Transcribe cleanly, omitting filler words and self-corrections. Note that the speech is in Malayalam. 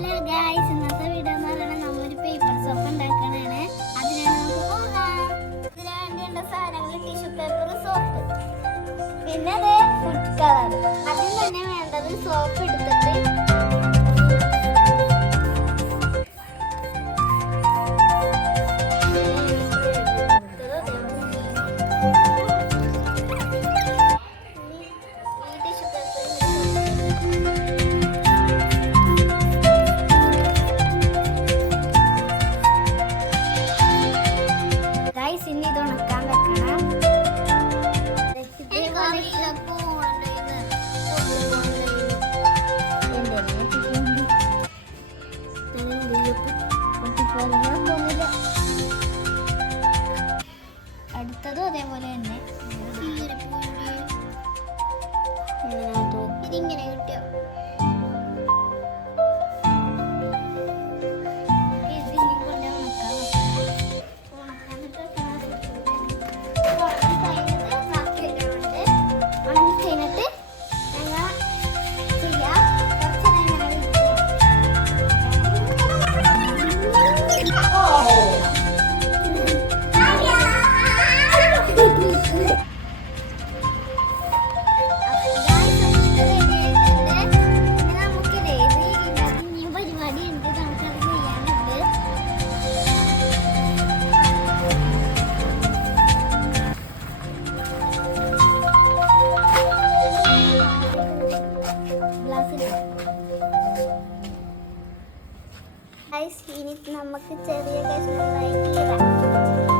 ഹലോ ഗായ്സ്, ഇന്നത്തെ വീഡിയോ എന്ന് പറയുന്നത് നമ്മൊരു പേപ്പർ സോപ്പ് ഉണ്ടാക്കണതാണ്. അതിനാണ് നമുക്ക് പോകാം. ഇതിന് വേണ്ടിയുള്ള സാധനങ്ങൾ ടിഷ്യൂ പേപ്പർ, സോപ്പ്, പിന്നെ അത് ഫുഡ് കളർ. അതിൽ തന്നെ വേണ്ടത് സോപ്പ് എടുത്തിട്ട് ഇനി ഇത് ഉണക്കാൻ വെക്കണം. അടുത്തതും അതേപോലെ തന്നെ ഇതിങ്ങനെ കിട്ടിയോ? ഇനി നമുക്ക് ചെറിയ കഷ്ണങ്ങളായിട്ട് ഇടാം.